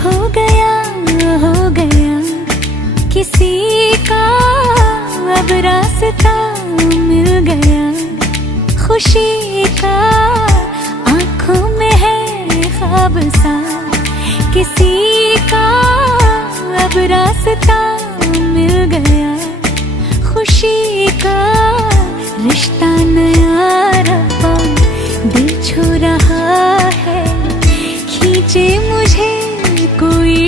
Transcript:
खो गया हो गया किसी का अब रास्ता मिल गया, खुशी का आंखों में है ख्वाब सा, किसी का अब रास्ता मिल गया, खुशी का रिश्ता नया रब्बा दिल छू रहा है, खींचे मुझे कोई